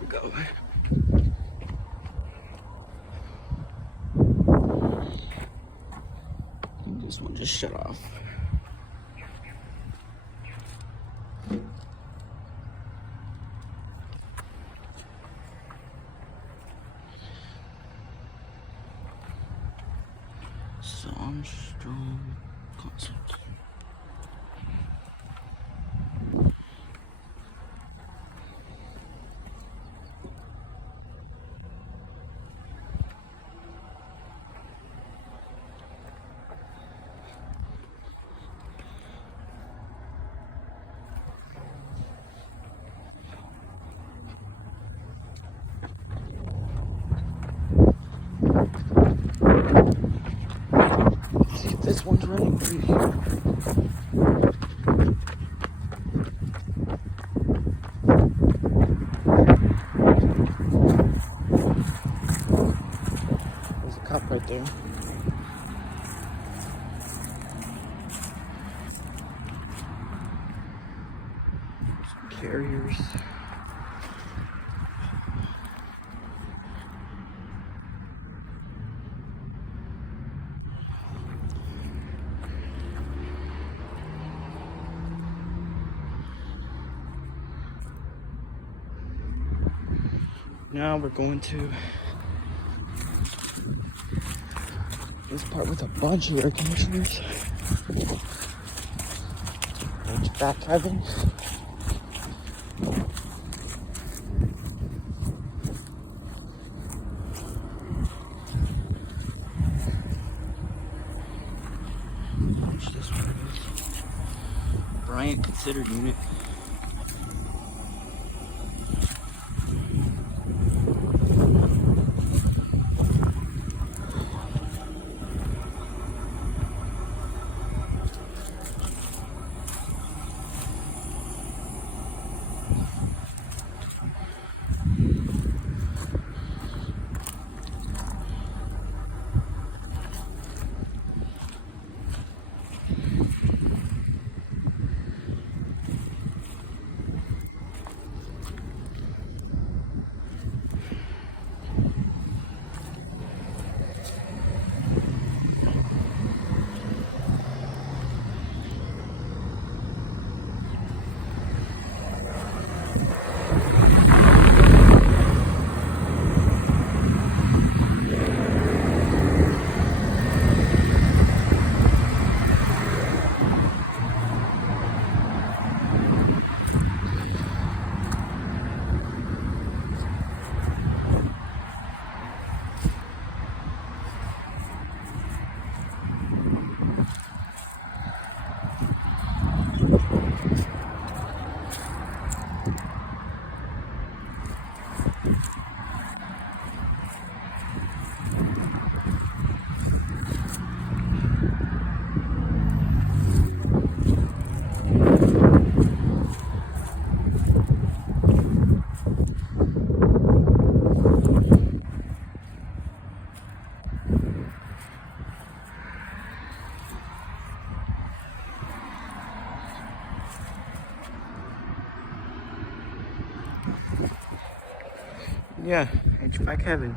we go. This one just shut off. Armstrong concert. See if this one's running free. There's a cop right there. Some carriers. Now we're going to this part with a bunch of air conditioners. HVAC cabin. Watch this one. Bryant considered unit. Yeah, HVAC heaven.